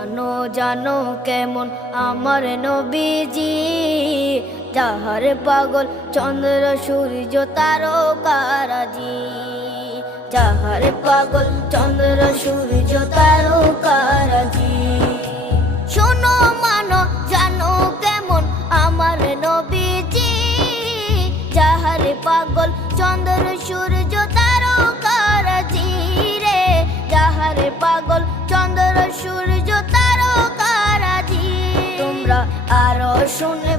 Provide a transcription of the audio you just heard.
জানো জানো কেমন আমার নবীজি, যাহার পাগল চন্দ্র সূর্য তারকারাজি, যাহার পাগল চন্দ্র সূর্য তারকারাজি। শোনো মানো জানো কেমন আমার নবীজি, যাহার পাগল চন্দ্র সূর্য তারকারাজি রে, যাহার পাগল চন্দ্র সূর্য তারকারাজি। তোমরা আরো শুনে